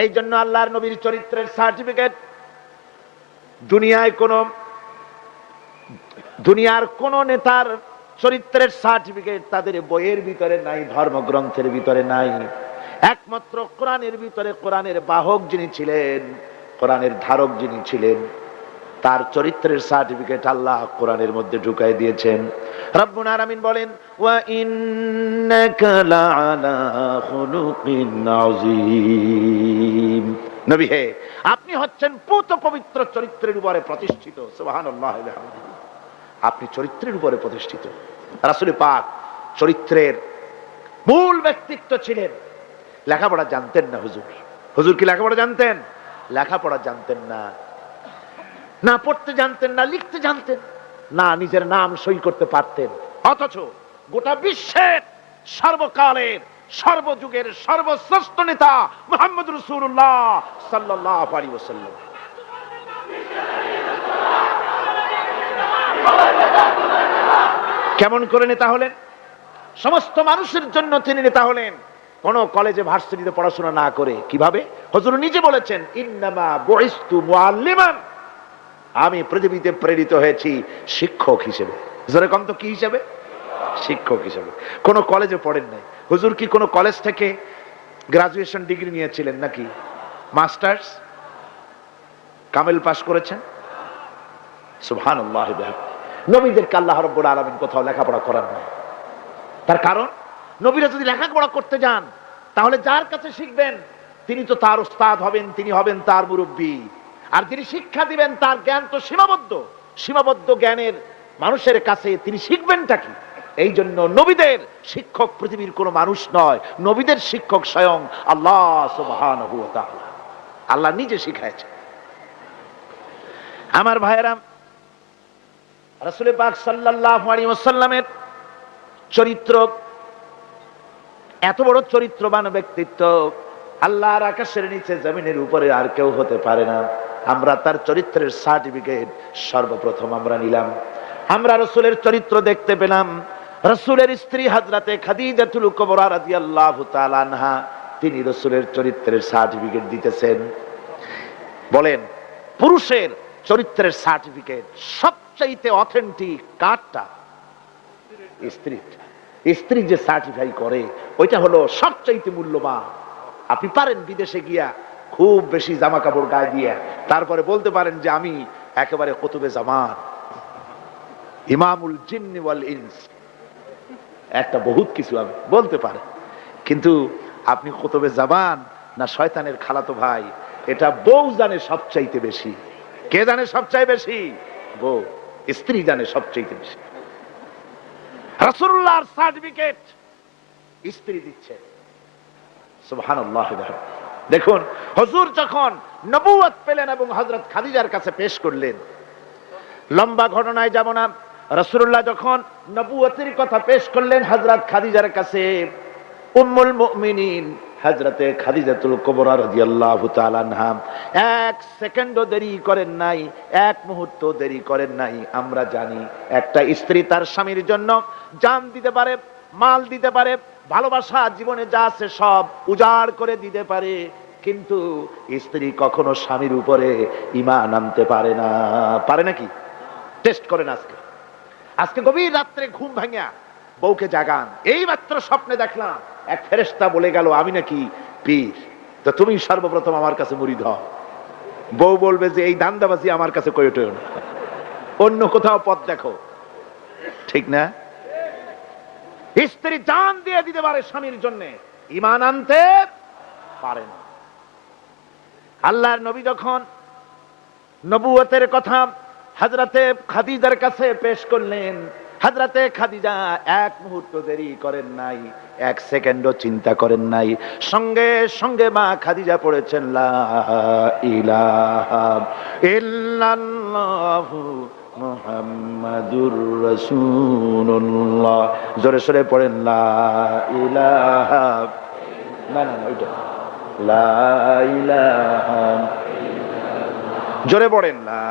এই জন্য আল্লাহর নবীর চরিত্রের সার্টিফিকেট দুনিয়ার কোন নেতার চরিত্রের সার্টিফিকেট তাদের বইয়ের ভিতরে নাই, ধর্মগ্রন্থের ভিতরে নাই। একমাত্র কোরআনের ভিতরে, কোরআনের বাহক যিনি ছিলেন, কোরআনের ধারক যিনি ছিলেন, তার চরিত্রের সার্টিফিকেট আল্লাহ কোরআনের মধ্যে ঢুকাই দিয়েছেন। রব্বুল আলামিন বলেন, ওয়া ইন্নাকা লাআলা খুলুকিন আযীম। নবী হে, আপনি হচ্ছেন পূত পবিত্র চরিত্রের উপরে প্রতিষ্ঠিত। সুবহানাল্লাহ, আপনি চরিত্রের উপরে প্রতিষ্ঠিত। রাসূল পাক চরিত্রের মূল ব্যক্তিত্ব ছিলেন। লেখাপড়া জানতেন না হুজুর। হুজুর কি লেখাপড়া জানতেন? লেখাপড়া জানতেন না, না পড়তে জানতেন, না লিখতে জানতেন, না নিজের নাম সই করতে পারতেন। অথচ গোটা বিশ্বের সর্বকালের সর্বযুগের সর্বশ্রেষ্ঠ নেতা মুহাম্মদ রাসূলুল্লাহ সাল্লাল্লাহু আলাইহি ওয়াসাল্লাম কেমন করে নেতা হলেন? সমস্ত মানুষের জন্য তিনি নেতা হলেন। কোন কলেজে ভার্সিটিতে পড়াশোনা না করে। কিভাবে? হুজুর নিজে বলেছেন, ইন্নামা বুইস্তু মুআল্লিমান, আমি পৃথিবীতে প্রেরিত হয়েছি শিক্ষক হিসেবে। জোরে কম তো, কি হিসেবে? শিক্ষক হিসেবে। কোন কলেজে পড়েন নাই। হুজুর কি কোন কলেজ থেকে গ্রাজুয়েশন ডিগ্রি নিয়েছিলেন নাকি মাস্টার্স কামেল পাস করেছেন? সুবহানাল্লাহ। নবীদেরকে আল্লাহ রাব্বুল আলামিন কোথাও লেখাপড়া করান না। তার কারণ, নবীরা যদি লেখাপড়া করতে যান তাহলে যার কাছে শিখবেন তিনি তো তার উস্তাদ হবেন, তিনি হবেন তার মুরব্বী। আর যিনি শিক্ষা দিবেন তার জ্ঞান তো সীমাবদ্ধ জ্ঞানের মানুষের কাছে তিনি শিখবেনটা কি? এই জন্য নবীদের শিক্ষক পৃথিবীর কোন মানুষ নয়, নবীদের শিক্ষক স্বয়ং আল্লাহ সুবহানাহু ওয়া তাআলা। আল্লাহ নিজে শিখাইছেন। আমার ভাইয়েরা, রাসূল পাক সাল্লাল্লাহু আলাইহি ওয়াসাল্লামের চরিত্র এত বড় চরিত্রবান ব্যক্তিত্ব, আল্লাহর আকাশের নিচে জমিনের উপরে আর কেউ হতে পারে না। আমরা তার চরিত্রের সার্টিফিকেট সর্বপ্রথম আমরা নিলাম। আমরা রাসূলের চরিত্র দেখতে পেলাম। রাসূলের স্ত্রী হযরতে খাদিজাতুল কুবরা রাদিয়াল্লাহু তাআলা আনহা, তিনি রাসূলের চরিত্রের সার্টিফিকেট দিতেছেন। বলেন, পুরুষের চরিত্রের সার্টিফিকেট সবচাইতে অথেন্টিক কারটা? স্ত্রী যে সার্টিফাই করে ওইটা হলো সবচাইতে মূল্যবান। আপনি পারেন বিদেশে গিয়া খুব বেশি জামা কাপড় গায়ে দিয়ে তারপরে বলতে পারেন যে আমি একেবারে কুতুবে জামান, ইমামুল জিন্নি ওয়াল ইনস, একটা বহুত কিছু আমি বলতে পারেন, কিন্তু আপনি কুতুবে জামান না শয়তানের খালাতো ভাই, এটা বউ জানে সবচাইতে বেশি। কে জানে সবচাইতে বেশি? বউ। স্ত্রী জানে সবচাইতে বেশি। রাসূলুল্লাহর সার্টিফিকেট স্ত্রী দিচ্ছে। সুবহানাল্লাহ। দেখুন, হুজুর যখন নবুয়ত পেলেন এবং হযরত খাদিজার কাছে পেশ করলেন, লম্বা ঘটনায় যাব না। রাসূলুল্লাহ যখন নবুয়তের কথা পেশ করলেন হযরত খাদিজার কাছে, উম্মুল মুমিনিন হযরতে খাদিজাতুল কুবরা রাদিয়াল্লাহু তাআলা আনহা এক সেকেন্ডও দেরি করেন নাই, এক মুহূর্ত দেরি করেন নাই। আমরা জানি একটা স্ত্রী তার স্বামীর জন্য জান দিতে পারে, মাল দিতে পারে, ভালোবাসা জীবনে যা আছে সব উজাড় করে দিতে পারে, কিন্তু স্ত্রী কখনো স্বামীর উপরে ঈমান আনতে পারে না। পারে নাকি? টেস্ট করেন। আজকে গভীর রাত্রে ঘুম ভাঙা বউকে জাগান, এই মাত্র স্বপ্নে দেখলাম এক ফেরেশতা বলে গেল আমি নাকি পীর, তো তুমি সর্বপ্রথম আমার কাছে মুরিদ হও। বউ বলবে যে এই দান্দাবাজি আমার কাছে কইটো না, অন্য কোথাও পথ দেখো। ঠিক না? স্ত্রী জান দিয়ে দিতে পারে স্বামীর জন্য, ঈমান আনতে পারে না। আল্লাহর নবী যখন নবুয়তের কথা হযরতে খাদিজার কাছে পেশ করলেন, হযরতে খাদিজা এক মুহূর্ত দেরি করেন নাই, এক সেকেন্ডও চিন্তা করেন নাই, সঙ্গে সঙ্গে মা খাদিজা পড়েছেন লা ইলাহা ইল্লাল্লাহু মুহাম্মাদুর রাসূলুল্লাহ। জোরে সোরে পড়েন লা ইলাহা, না ওইটা লা ইলাহা, জোরে পড়েন লা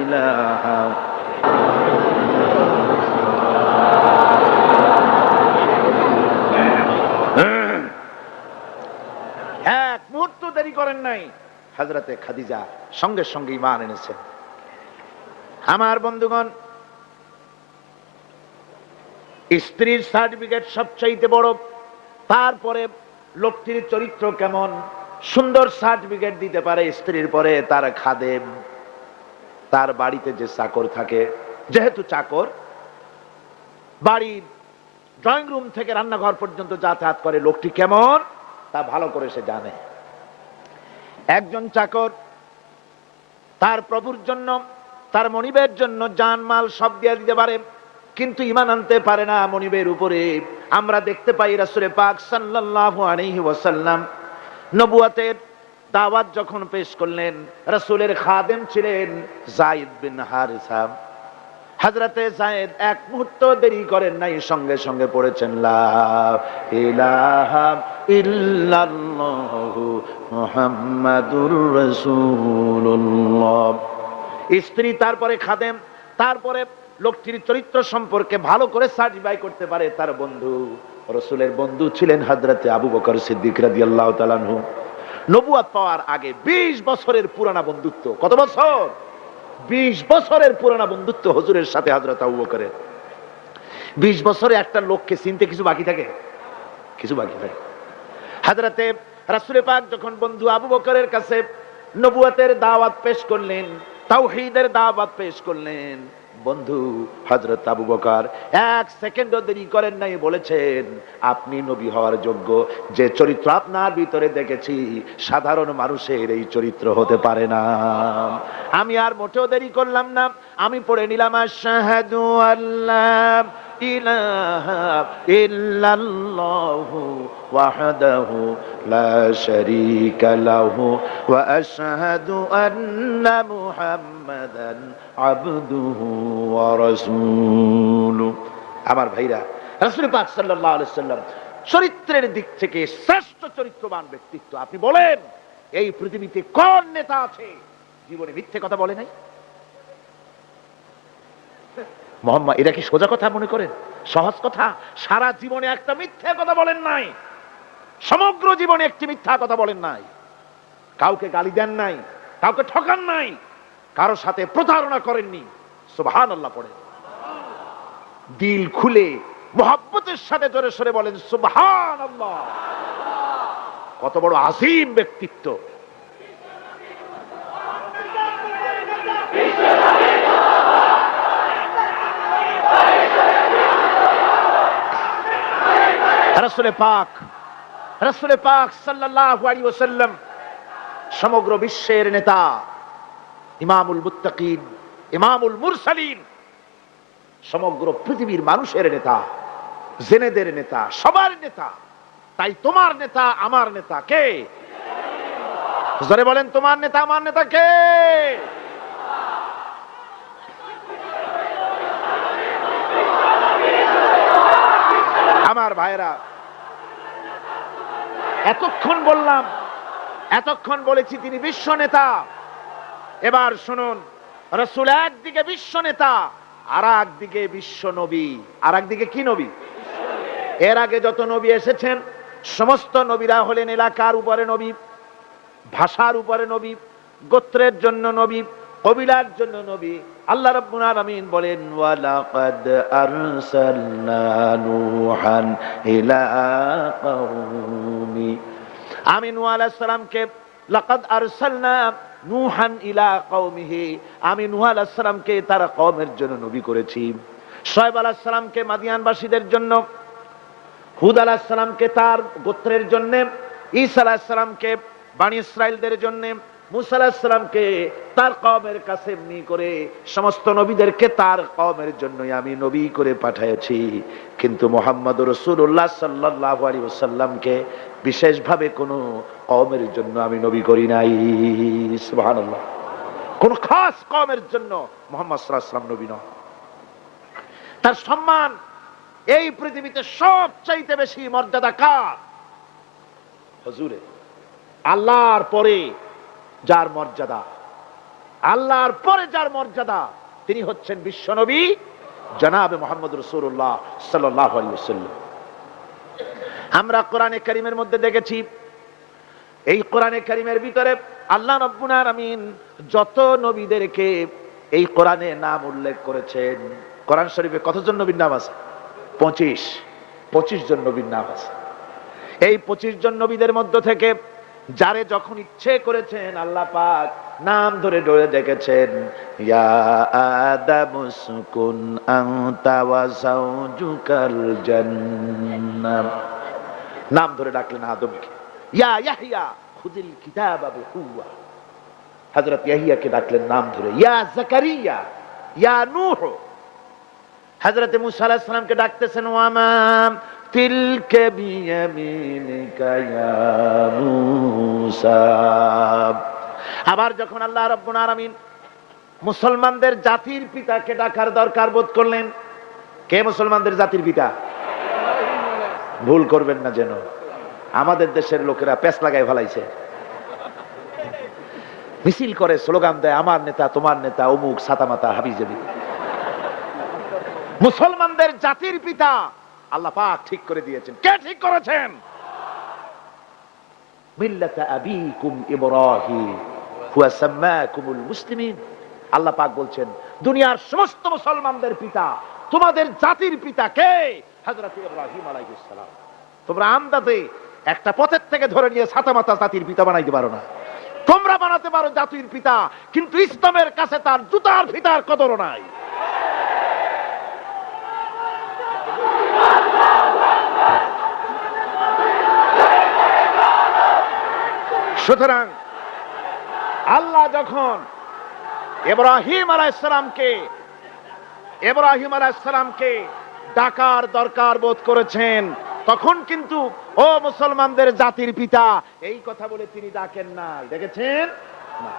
ইলাহা। এক মুহূর্ত দেরি দেরি করেন নাই, হযরতে খাদিজা সঙ্গে সঙ্গে ঈমান এনেছেন। আমার বন্ধুগণ, স্ত্রীর সার্টিফিকেট সবচাইতে বড়, তারপরে লোকটির চরিত্র কেমন, সুন্দর সার্টিফিকেট দিতে পারে স্ত্রীর পরে তার খাদেম, তার বাড়িতে যে চাকর থাকে, যেহেতু চাকর বাড়ির ড্রয়িং রুম থেকে রান্নাঘর পর্যন্ত যাতায়াত করে, লোকটি কেমন তা ভালো করে সে জানে। একজন চাকর তার প্রভুর জন্য, তার মনিবের জন্য জানমাল সব দিয়ে দিতে পারে, কিন্তু ঈমান আনতে পারে না মনিবের উপরে। আমরা দেখতে পাই রাসূল পাক সাল্লাল্লাহু আলাইহি ওয়াসাল্লাম নবুয়তের দাওয়াত যখন পেশ করলেন, রাসূলের খাদেম ছিলেন যায়েদ বিন হারিসা। হযরতে যায়েদ এক মুহূর্ত দেরি করেন নাই, সঙ্গে সঙ্গে পড়েছেন লা ইলাহা ইল্লাল্লাহু মুহাম্মাদুর রাসূলুল্লাহ। স্ত্রী, তারপরে খাদেম, তারপরে লোকটির চরিত্র সম্পর্কে ভালো করে সার্টিফাই করতে পারে তার বন্ধু। রাসূলের বন্ধু ছিলেন হযরতে আবু বকর সিদ্দিক রাদিয়াল্লাহু তাআলা আনহু। নবুয়ত পাওয়ার আগে 20 বছরের পুরানা বন্ধুত্ব। কত বছর? 20 বছরের পুরানা বন্ধুত্ব হুজুরের সাথে হযরত আবু বকরের। 20 বছরে একটা লোককে চিনতে কিছু বাকি থাকে? কিছু বাকি থাকে। হযরতে রাসূল পাক যখন বন্ধু আবু বকরের কাছে নবুয়তের দাওয়াত পেশ করলেন, তাওহীদের দাওয়াত পেশ করলেন, বন্ধু হযরত আবু বকর এক সেকেন্ডও দেরি করেন নাই, বলেছেন আপনি নবী হওয়ার যোগ্য। যে চরিত্র আপনার ভিতরে দেখেছি সাধারণ মানুষের এই চরিত্র হতে পারে না। আমি আর মোটেও দেরি করলাম না, আমি পড়ে নিলাম আশহাদু আল্লাহ ইলাহা ইল্লাল্লাহু ওয়াহদাহু লা শারীকা লাহু ওয়া আশহাদু আন্না মুহাম্মাদান আবদুহু ওয়া রাসূলুহু। আমার ভাইরা, রাসূল পাক সাল্লাল্লাহু আলাইহি ওয়াসাল্লাম চরিত্রের দিক থেকে শ্রেষ্ঠ চরিত্রবান ব্যক্তিত্ব। আপনি বলেন এই পৃথিবীতে কোন নেতা আছে জীবনে মিথ্যে কথা বলে নাই? মোহাম্মদ, এটা কি সোজা কথা মনে করেন? সহজ কথা? সারা জীবনে একটা মিথ্যা কথা বলেন নাই, সমগ্র জীবনে একটি মিথ্যা কথা বলেন নাই, কাউকে গালি দেন নাই, কাউকে ঠকান নাই, কারো সাথে প্রতারণা করেননি। সুবহানাল্লাহ পড়ে দিল খুলে মুহাব্বতের সাথে জোরে সরে বলেন সুবহানাল্লাহ। কত বড় আযীম ব্যক্তিত্ব! রাসূল পাক সাল্লাল্লাহু আলাইহি ওয়াসাল্লাম সমগ্র বিশ্বের নেতা, ইমামুল মুত্তাকিন, ইমামুল মুরসালিন, সমগ্র পৃথিবীর মানুষের নেতা, জেনেদের নেতা, সবার নেতা। তাই তোমার নেতা আমার নেতা কে? জোরে বলেন, তোমার নেতা আমার নেতা কে? আমার ভাইরা, এতক্ষণ বললাম, এতক্ষণ বলেছি তিনি বিশ্ব নেতা। এবার শুনুন, রাসূল একদিকে বিশ্ব নেতা, আর একদিকে বিশ্ব নবী। আর একদিকে কি নবী? এর আগে যত নবী এসেছেন সমস্ত নবীরা হলেন এলাকার উপরে নবী, ভাষার উপরে নবী, গোত্রের জন্য নবী, কবিলার জন্য নবী। আল্লাহ রাব্বুল আলামিন বলেন ওয়ালাকাদ আরসালনা নূহান ইলা কওমি। আমি নূহ আলাইহিস সালামকে লাকাদ আরসালনা নূহান ইলা কওমিহি, আমি নূহ আলাইহিস সালামকে তার কওমের জন্য নবী করেছি। শুআয়ব আলাইহিস সালামকে মাদিয়ানবাসীদের জন্য, হুদ আলাইহিস সালামকে তার গোত্রের জন্য, ঈসা আলাইহিস সালামকে বনি ইসরাইলদের জন্য, মুসা আলাইহিস সালামকে তার কওমের কাছে এমনি করে সমস্ত নবীদেরকে তার কওমের জন্যই আমি নবী করে পাঠিয়েছি। কিন্তু মুহাম্মদুর রাসূলুল্লাহ সাল্লাল্লাহু আলাইহি ওয়াসাল্লামকে বিশেষভাবে কোনো কওমের জন্য আমি নবী করি নাই। সুবহানাল্লাহ। কোন খাস কওমের জন্য মুহাম্মদ সাল্লাল্লাহু আলাইহি ওয়াসাল্লাম নবী নন। তার সম্মান এই পৃথিবীতে সবচাইতে বেশি মর্যাদা কার? হুজুরে। আল্লাহর পরে যার মর্যাদা, আল্লাহর পরে যার মর্যাদা, তিনি হচ্ছেন বিশ্বনবী জনাবে মুহাম্মদ রাসূলুল্লাহ সাল্লাল্লাহু আলাইহি ওয়াসাল্লাম। আমরা কোরআনে কারীমের মধ্যে দেখেছি এই কোরআনে কারীমের ভিতরে আল্লাহ রাব্বুল আলামিন যত নবীদেরকে এই কোরআনে নাম উল্লেখ করেছেন, কোরআন শরীফে কতজন নবীর নাম আছে? 25 জন নবীর নাম আছে। এই 25 জন নবীদের মধ্য থেকে যারে যখন ইচ্ছে করেছেন আল্লাহ পাক নাম ধরে ধরে ডেকেছেন, ইয়া আদামু সুকুন আনতা ওয়া যাওজুকাল জান্নাহ। নাম ধরে ডাকলেন আদমকে। ইয়া ইয়াহইয়া খুযিল কিতাবা বিকুওয়া, হযরত ইয়াহইয়াকে ডাকলেন নাম ধরে। ইয়া যাকারিয়া, ইয়া নূহ। হযরত মূসা আলাইহিস সালামকে ডাকতেছেন, ওয়া মা তিলকা বিয়ামিনিকা ইয়া মূসা। আবার যখন আল্লাহ রাব্বুল আলামিন মুসলমানদের জাতির পিতাকে ডাকার দরকার বোধ করলেন, কে মুসলমানদের জাতির পিতা? ভুল করবেন না যেন, আমাদের দেশের লোকেরা পেছ লাগাই ফেলাইছে, মিছিল করে, স্লোগান দেয়, আমার নেতা, তোমার নেতা, অমুক, সাতামাতা, হাবিজাবি। মুসলমানদের জাতির পিতা আল্লাহ পাক ঠিক করে দিয়েছেন। কে ঠিক করেছেন? মিল্লাতা আবিকুম ইব্রাহিম হুয়া সাম্মাকুমুল মুসলিমিন। আল্লাহ পাক বলছেন দুনিয়ার সমস্ত মুসলমানদের পিতা, তোমাদের জাতির পিতা কে? হযরত ইব্রাহিম আলাইহিস সালাম। তোমরা আন্দাজে একটা পথের থেকে ধরে নিয়ে সাতামাতা জাতির পিতা বানাইতে পারো না। তোমরা বানাতে পারো জাতির পিতা, কিন্তু ইসলামের কাছে তার জুতার ফিতার কদর নাই। সুতরাং আল্লাহ যখন ইব্রাহিম আলাইহিস সালামকে ডাকার দরকার বোধ করেছেন, তখন কিন্তু ও মুসলমানদের জাতির পিতা এই কথা বলে তিনি ডাকেন নাই। দেখেছেন না?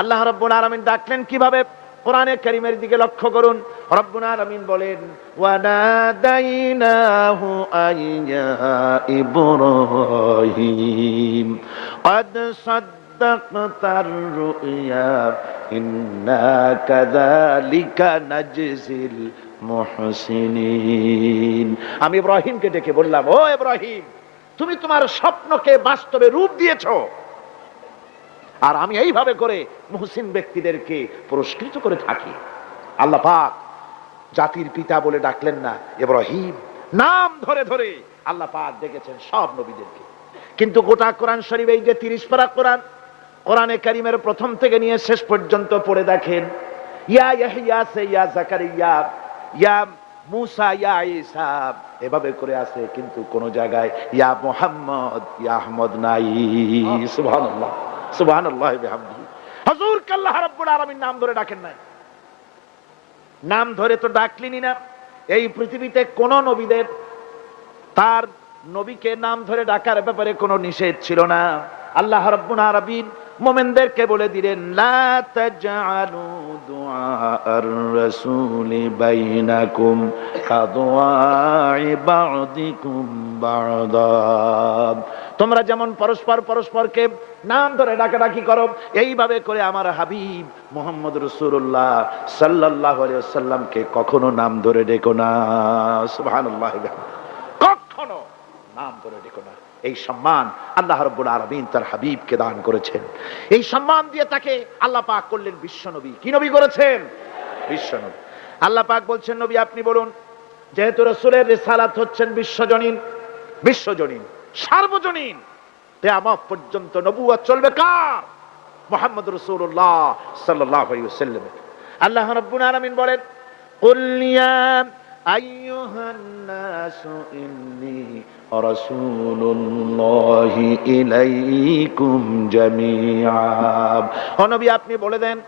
আল্লাহ রাব্বুল আলামিন ডাকলেন কিভাবে? কোরআনে কারীমের দিকে লক্ষ্য করুন। রব্বুল আলামিন বলেন, ওয়া নাদাইনাহু আইয়া ইব্রাহিম ক্বাদ সাদ্দাকতার রুয়া ইন্না কাযালিকা নাজজিল মুহসিনিন। আমি ইব্রাহিমকে ডেকে বললাম, ও ইব্রাহিম, তুমি তোমার স্বপ্নকে বাস্তবে রূপ দিয়েছো, আর আমি এইভাবে করে মুহসিন ব্যক্তিদেরকে পুরস্কৃত করে থাকি। আল্লাহ পাক জাতির পিতা বলে ডাকলেন না, ইব্রাহিম নাম ধরে ধরে আল্লাহ পাক ডেকেছেন সব নবীদেরকে। কিন্তু গোটা কোরআন শরীফ, এই যে 30 পারা কোরআন, কোরআনে কারীমের প্রথম থেকে নিয়ে শেষ পর্যন্ত পড়ে দেখেন, ইয়া ইয়াহইয়া সে ইয়া যাকারিয়া, ইয়া মূসা, ইয়া ঈসা, এভাবে করে আছে, কিন্তু কোন জায়গায় ইয়া মুহাম্মদ, ইয়া আহমদ নাই। সুবহানাল্লাহ, সুবহানাল্লাহ বিহামদিহি। হুজুর কে আল্লাহ রাব্বুল আলামিন নাম ধরে ডাকেন নাই। নাম ধরে তো ডাকলেনই না। এই পৃথিবীতে কোন নবীদের তার নবীকে নাম ধরে ডাকার ব্যাপারে কোনো নিষেধ ছিল না। আল্লাহ রাব্বুল আলামিন মুমিনদেরকে বলে দিলেন, লা তাজআলু দুআআর রাসূলি বাইনাকুম কাদুআই বা'দিকুম বা'দা। তোমরা যেমন পরস্পরকে নাম ধরে ডাকাডাকি করো, এইভাবে করে আমার হাবিব মুহাম্মদ রাসূলুল্লাহ সাল্লাল্লাহু আলাইহি ওয়াসাল্লামকে কখনো নাম ধরে ডেকো না। সুবহানাল্লাহ, কখনো নাম ধরে ডেকো না। এই সম্মান আল্লাহ রাব্বুল আলামিন তার হাবিবকে দান করেছেন। এই সম্মান দিয়ে তাকে আল্লাহ পাক করলেন বিশ্বনবী। কি নবী করেছেন? বিশ্বনবী। আল্লাহ পাক বলছেন, নবী আপনি বলুন, যেহেতু রাসূলের রিসালাত হচ্ছেন বিশ্বজনীন, সার্বজনীন, কিয়ামত পর্যন্ত নবুয়ত চলবে কার? মুহাম্মদ রাসূলুল্লাহ সাল্লাল্লাহু আলাইহি ওয়াসাল্লাম। আল্লাহ রাব্বুল আলামিন বলেন, কুল ইয়া আইয়ুহান নাসু ইন্নী রাসূলুল্লাহি ইলাইকুম জামিআ। ও নবী আপনি বলে দেন,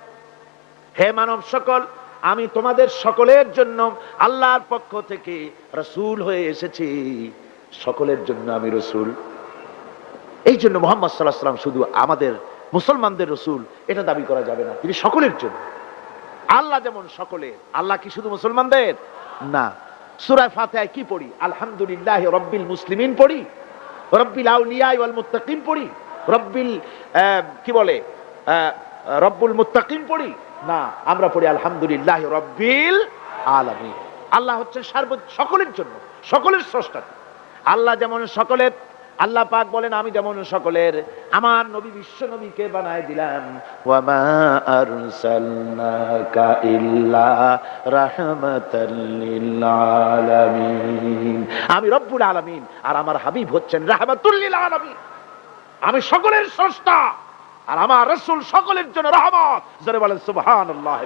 হে মানব সকল, আমি তোমাদের সকলের জন্য আল্লাহর পক্ষ থেকে রাসূল হয়ে এসেছি। সকলের জন্য আমি রাসূল। এই জন্য মুহাম্মদ সাল্লাল্লাহু আলাইহি ওয়াসাল্লাম শুধু আমাদের মুসলমানদের রাসূল এটা দাবি করা যাবে না, তিনি সকলের জন্য। আল্লাহ যেমন সকলের, আল্লাহ কি শুধু মুসলমানদের না? সূরা ফাতিহায় কি পড়ি? আলহামদুলিল্লাহি রাব্বিল মুসলিমিন পড়ি, রাব্বিল আউলিয়া ওয়াল মুত্তাকিন পড়ি, রাব্বিল কি বলে রব্বুল মুত্তাকিন পড়ি না, আমরা পড়ি আলহামদুলিল্লাহি রাব্বিল আলামিন। আল্লাহ হচ্ছেন সকলের জন্য, সকলের স্রষ্টা। আল্লাহ যেমন সকলের, আল্লাহ পাক বলেন আমি যেমন সকলের আমার নবী বিশ্ব নবীকে বানায় দিলাম, ওয়া মা আরসালনাকা ইল্লা রাহমাতাল লিল আলামিন। আমি রব্বুল আলামিন আর আমার হাবিব হচ্ছেন রাহমাতুল লিল আলামিন। আমি সকলের স্রষ্টা আর আমার রাসূল সকলের জন্য রহমত। যারা বলেন সুবহানাল্লাহ,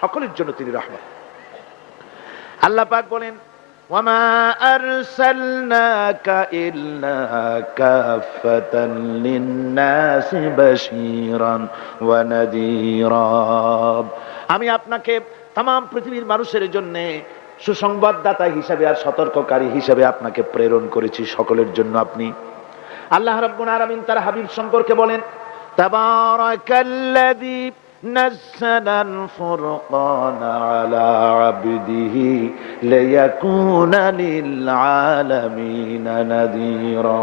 সকলের জন্য তিনি রহমত। আল্লাহ পাক বলেন ওয়ামা আরসালনাকা ইল্লা কাফাতান লিন-নাসি বাশীরান ওয়া নাযীরা। আমি আপনাকে तमाम পৃথিবীর মানুষের জন্য সুসংবাদদাতা হিসেবে আর সতর্ককারী হিসেবে আপনাকে প্রেরণ করেছি, সকলের জন্য আপনি। আল্লাহ রাব্বুল আলামিন তার হাবিব সম্পর্কে বলেন তাবারাকাল্লাযী নাযালাল ফুরকানা আলা আবদিহি লিয়াকুনা লিল আলামিন নাযীরা।